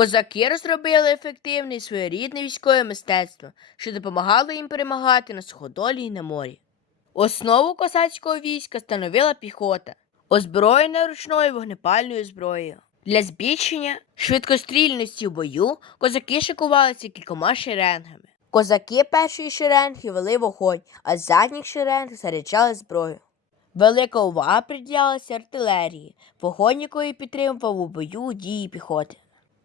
Козаки розробили ефективне і своєрідне військове мистецтво, що допомагало їм перемагати на суходолі і на морі. Основу козацького війська становила піхота, озброєна ручною вогнепальною зброєю. Для збільшення швидкострільності в бою козаки шикувалися кількома шеренгами. Козаки першої шеренги вели вогонь, а задніх шеренг заряджали зброю. Велика увага приділялася артилерії, вогонь якої підтримував у бою дії піхоти.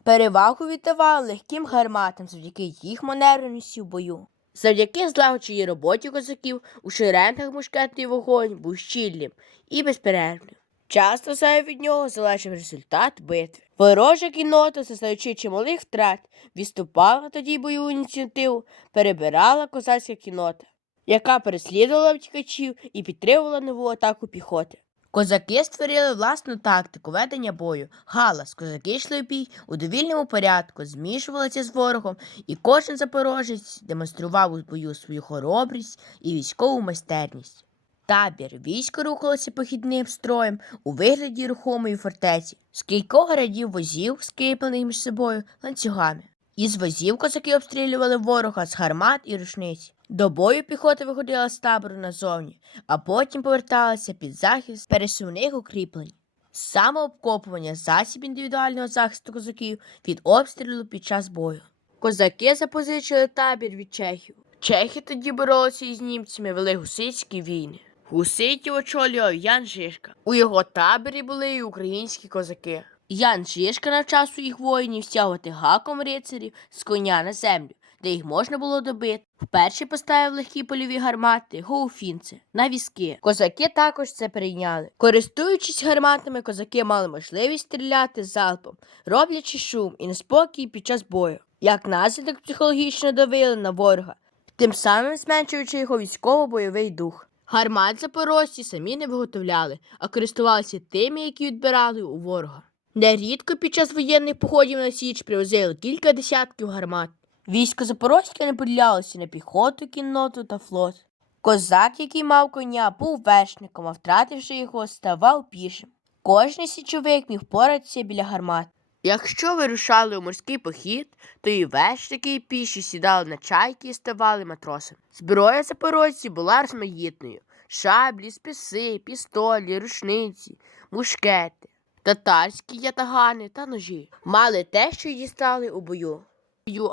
Перевагу віддавали легким гарматам завдяки їх маневреності в бою. Завдяки злагодженій роботі козаків у шеренгах мушкетний вогонь був щільним і безперервним. Часто саме від нього залежав результат битви. Ворожа кіннота, зазнаючи чималих втрат, відступала тоді бойову ініціативу, перебирала козацька кіннота, яка переслідувала втікачів і підтримувала нову атаку піхоти. Козаки створили власну тактику ведення бою. Галас, козаки йшли в бій у довільному порядку, змішувалися з ворогом, і кожен запорожець демонстрував у бою свою хоробрість і військову майстерність. Табір військо рухалося похідним строєм у вигляді рухомої фортеці з кількох рядів возів, скріплених між собою ланцюгами. Із возів козаки обстрілювали ворога з гармат і рушниць. До бою піхота виходила з табору назовні, а потім поверталася під захист пересувних укріплень. Самообкопування засіб індивідуального захисту козаків від обстрілу під час бою. Козаки запозичили табір від чехів. Чехи тоді боролися із німцями, вели гусицькі війни. Гуситів очолював Ян Жишка. У його таборі були і українські козаки. Ян Жишка навчав своїх воїнів стягувати гаком рицарів з коня на землю, де їх можна було добити. Вперше поставив легкі польові гармати, гоуфінці, на візки. Козаки також це прийняли. Користуючись гарматами, козаки мали можливість стріляти залпом, роблячи шум і неспокій під час бою. Як наслідок психологічно давили на ворога, тим самим зменшуючи його військово-бойовий дух. Гармат запорожці самі не виготовляли, а користувалися тими, які відбирали у ворога. Нерідко під час воєнних походів на Січ привозили кілька десятків гармат. Військо Запорозьке не поділялося на піхоту, кінноту та флот. Козак, який мав коня, був вершником, а втративши його, ставав пішим. Кожний січовик міг поратися біля гармат. Якщо вирушали у морський похід, то і вершники, і піші сідали на чайки і ставали матросами. Зброя запорожців була розмаїтною: шаблі, списи, пістолі, рушниці, мушкети, татарські ятагани та ножі. Мали те, що й дістали у бою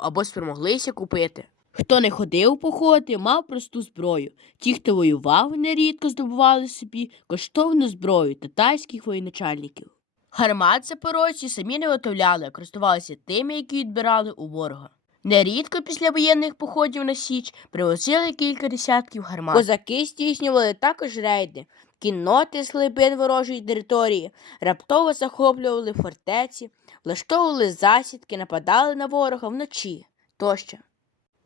або спромоглися купити. Хто не ходив походи, мав просту зброю. Ті, хто воював, нерідко здобували собі коштовну зброю татарських воєначальників. Гармат запорожці самі не виготовляли, а користувалися тими, які відбирали у ворога. Нерідко після воєнних походів на Січ привозили кілька десятків гармат. Козаки здійснювали також рейди, кінноти з глибин ворожої території, раптово захоплювали фортеці, влаштовували засідки, нападали на ворога вночі тощо.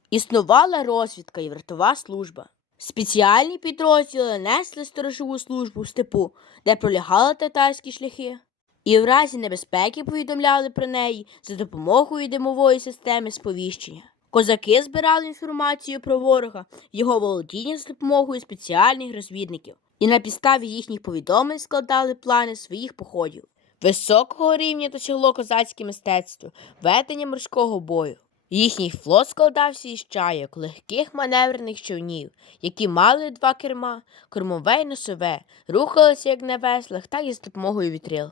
Існувала розвідка і вартова служба. Спеціальні підрозділи несли сторожову службу в степу, де пролягали татарські шляхи, і в разі небезпеки повідомляли про неї за допомогою димової системи сповіщення. Козаки збирали інформацію про ворога, його володіння за допомогою спеціальних розвідників, і на підставі їхніх повідомлень складали плани своїх походів. Високого рівня досягло козацьке мистецтво, ведення морського бою. Їхній флот складався із чайок, легких маневрених човнів, які мали два керма, кормове й носове, рухалися як на веслах, так і з допомогою вітрил.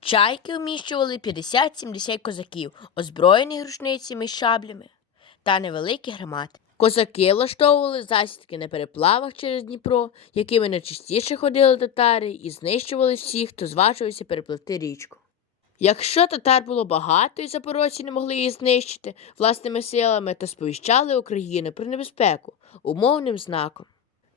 Чайки вміщували 50-70 козаків, озброєних рушницями й шаблями та невеликі гармати. Козаки влаштовували засідки на переплавах через Дніпро, якими найчастіше ходили татари і знищували всіх, хто зважувався перепливти річку. Якщо татар було багато і запорожці не могли її знищити власними силами, то сповіщали Україну про небезпеку умовним знаком.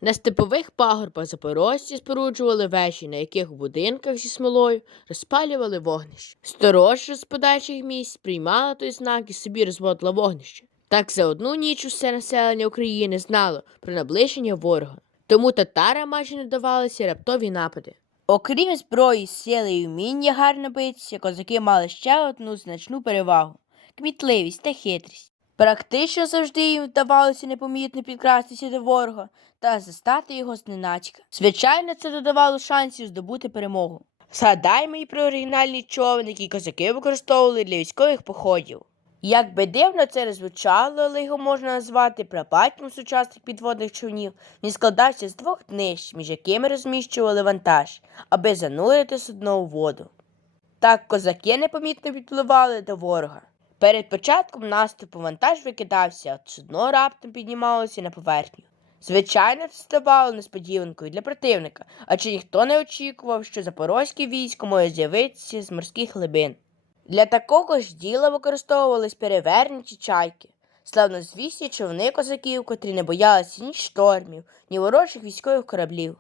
На степових пагорбах запорожці споруджували вежі, на яких у будинках зі смолою розпалювали вогнище. Сторож з подальших місць приймала той знак і собі розводила вогнище. Так за одну ніч усе населення України знало про наближення ворога, тому татарам майже не давалися раптові напади. Окрім зброї, сили і вміння гарно битися, козаки мали ще одну значну перевагу кмітливість та хитрість. Практично завжди їм вдавалося непомітно підкрастися до ворога та застати його зненацька. Звичайно, це додавало шансів здобути перемогу. Згадаймо і про оригінальний човен, який козаки використовували для військових походів. Як би дивно це не звучало, але його можна назвати прабатьком сучасних підводних човнів, він складався з двох днищ, між якими розміщували вантаж, аби занурити судно у воду. Так козаки непомітно підпливали до ворога. Перед початком наступу вантаж викидався, а судно раптом піднімалося на поверхню. Звичайно, це ставало несподіванкою для противника, адже ніхто не очікував, що запорозьке військо може з'явитися з морських глибин. Для такого ж діла використовувались перевернуті чайки, славнозвісні човни козаків, котрі не боялися ні штормів, ні ворожих військових кораблів.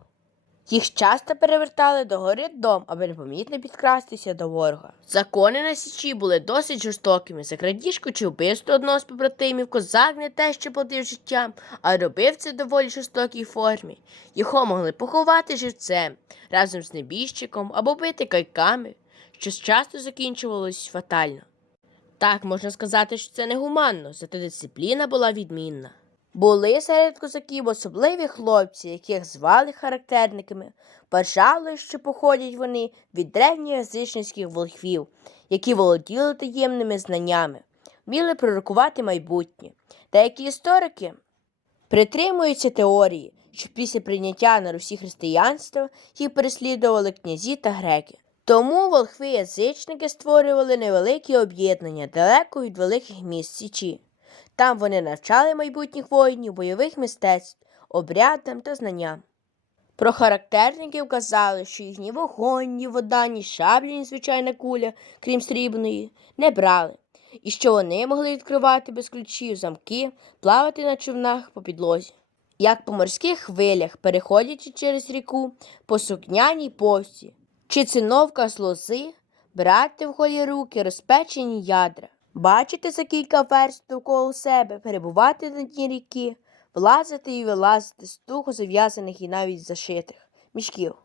Їх часто перевертали до гори дном, аби непомітно підкрастися до ворога. Закони на січі були досить жорстокими. За крадіжку чи вбивство одного з побратимів козак не те, що платив життям, а робив це в доволі жорстокій формі. Його могли поховати живцем разом з небіжчиком або бити кайками, що часто закінчувалось фатально. Так, можна сказати, що це негуманно, зате дисципліна була відмінна. Були серед козаків особливі хлопці, яких звали характерниками. Вважали, що походять вони від древньоязичницьких волхвів, які володіли таємними знаннями, вміли пророкувати майбутнє. Деякі історики притримуються теорії, що після прийняття на Русі християнства їх переслідували князі та греки. Тому волхви-язичники створювали невеликі об'єднання далеко від великих міст Січі. Там вони навчали майбутніх воїнів бойових мистецтв, обрядам та знанням. Про характерників казали, що їх ні вогонь, ні вода, ні шаблі, ні звичайна куля, крім срібної, не брали, і що вони могли відкривати без ключів замки, плавати на човнах по підлозі. Як по морських хвилях, переходячи через ріку, по сукняній повсті, чи циновка з лози, брати в голі руки розпечені ядра, бачити за кілька верст довкола себе, перебувати на дні ріки, влазити і вилазити з туго зав'язаних і навіть зашитих мішків,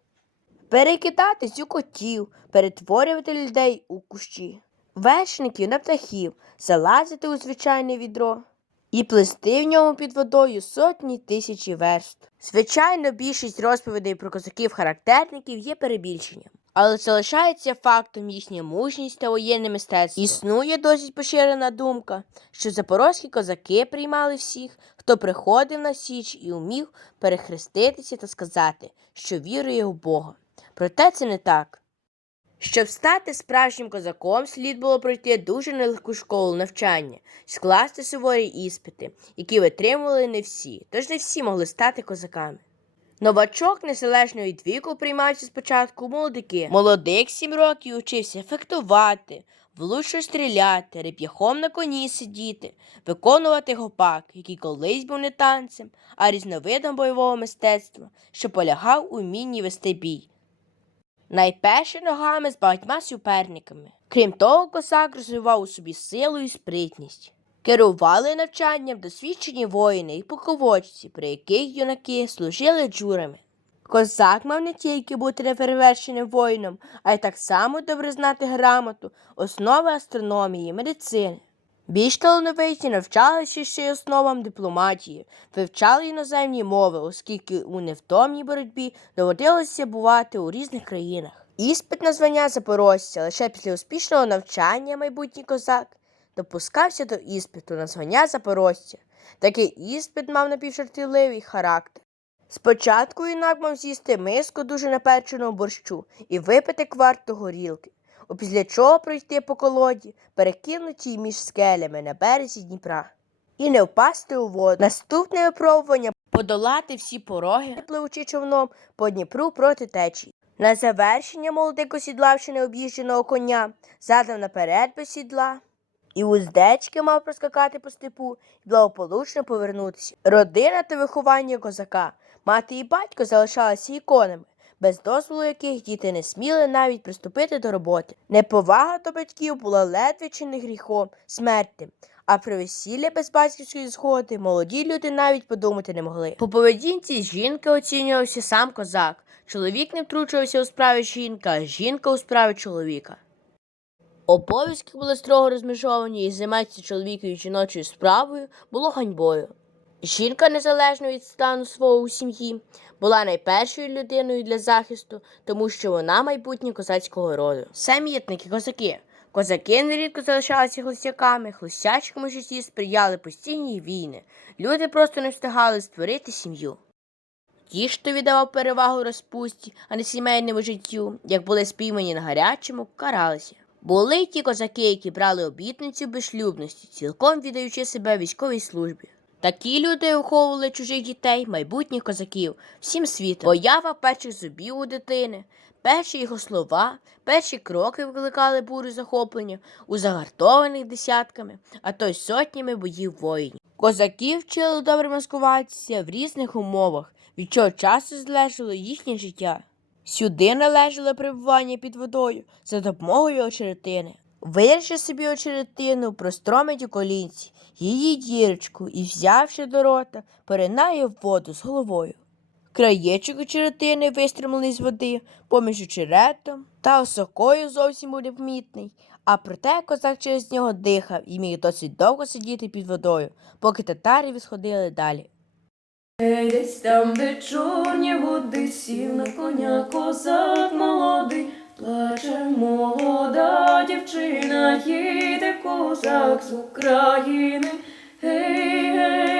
перекидатись у котів, перетворювати людей у кущі, вершників на птахів, залазити у звичайне відро і плести в ньому під водою сотні тисячі верст. Звичайно, більшість розповідей про козаків-характерників є перебільшенням. Але це лишається фактом їхня мужність та воєнне мистецтво. Існує досить поширена думка, що запорозькі козаки приймали всіх, хто приходив на січ і умів перехреститися та сказати, що вірує у Бога. Проте це не так. Щоб стати справжнім козаком, слід було пройти дуже нелегку школу навчання, скласти суворі іспити, які витримували не всі, тож не всі могли стати козаками. Новачок незалежно від віку приймався спочатку молодики. Молодик сім років учився фехтувати, влучно стріляти, реп'яхом на коні сидіти, виконувати гопак, який колись був не танцем, а різновидом бойового мистецтва, що полягав у вмінні вести бій. Найперше ногами з багатьма суперниками. Крім того, косак розвивав у собі силу і спритність. Керували навчанням досвідчені воїни і полководці, при яких юнаки служили джурами. Козак мав не тільки бути неперевершеним воїном, а й так само добре знати грамоту, основи астрономії, медицини. Більш талановиті навчалися ще й основам дипломатії, вивчали іноземні мови, оскільки у невтомній боротьбі доводилося бувати у різних країнах. Іспит на звання запорожця лише після успішного навчання майбутній козак допускався до іспиту на звання запорожця. Такий іспит мав напівжартівливий характер. Спочатку юнак мав з'їсти миску дуже напеченого борщу і випити кварту горілки, опісля чого пройти по колоді, перекинутій між скелями на березі Дніпра, і не впасти у воду. Наступне випробування подолати всі пороги, пливучи човном по Дніпру проти течії. На завершення молодик осідлавши необ'їждженого коня, задав наперед без сідла. І уздечки мав проскакати по степу і благополучно повернутися. Родина та виховання козака, мати і батько залишалися іконами, без дозволу яких діти не сміли навіть приступити до роботи. Неповага до батьків була ледве чи не гріхом, смертним. А про весілля без батьківської згоди молоді люди навіть подумати не могли. По поведінці жінки оцінювався сам козак. Чоловік не втручувався у справи жінка, а жінка у справи чоловіка. Обов'язки були строго розмежовані, і займатися чоловікою жіночою справою було ганьбою. Жінка, незалежно від стану свого у сім'ї, була найпершою людиною для захисту, тому що вона майбутнє козацького роду. Самітники, козаки. Козаки нерідко залишалися хлостяками, хлостячкому житті сприяли постійні війни. Люди просто не встигали створити сім'ю. Ті, хто віддавав перевагу розпусті, а не сімейному життю, як були спіймані на гарячому, каралися. Були й ті козаки, які брали обітницю безшлюбності, цілком віддаючи себе військовій службі. Такі люди виховували чужих дітей, майбутніх козаків, всім світом. Поява перших зубів у дитини, перші його слова, перші кроки викликали бурю захоплення у загартованих десятками, а то й сотнями боїв воїнів. Козаки вчили добре маскуватися в різних умовах, від чого часу залежало їхнє життя. Сюди належало перебування під водою за допомогою очеретини. Вирішив собі очеретину, простромить у колінці, її дірочку і, взявши до рота, поринає в воду з головою. Краєчок очеретини, вистримлений з води, поміж очеретом та осокою зовсім був непомітний, а проте козак через нього дихав і міг досить довго сидіти під водою, поки татари відходили далі. Десь там, де чорні води, сів на коня козак молодий, дівчина, їде козак з України. Гей, гей,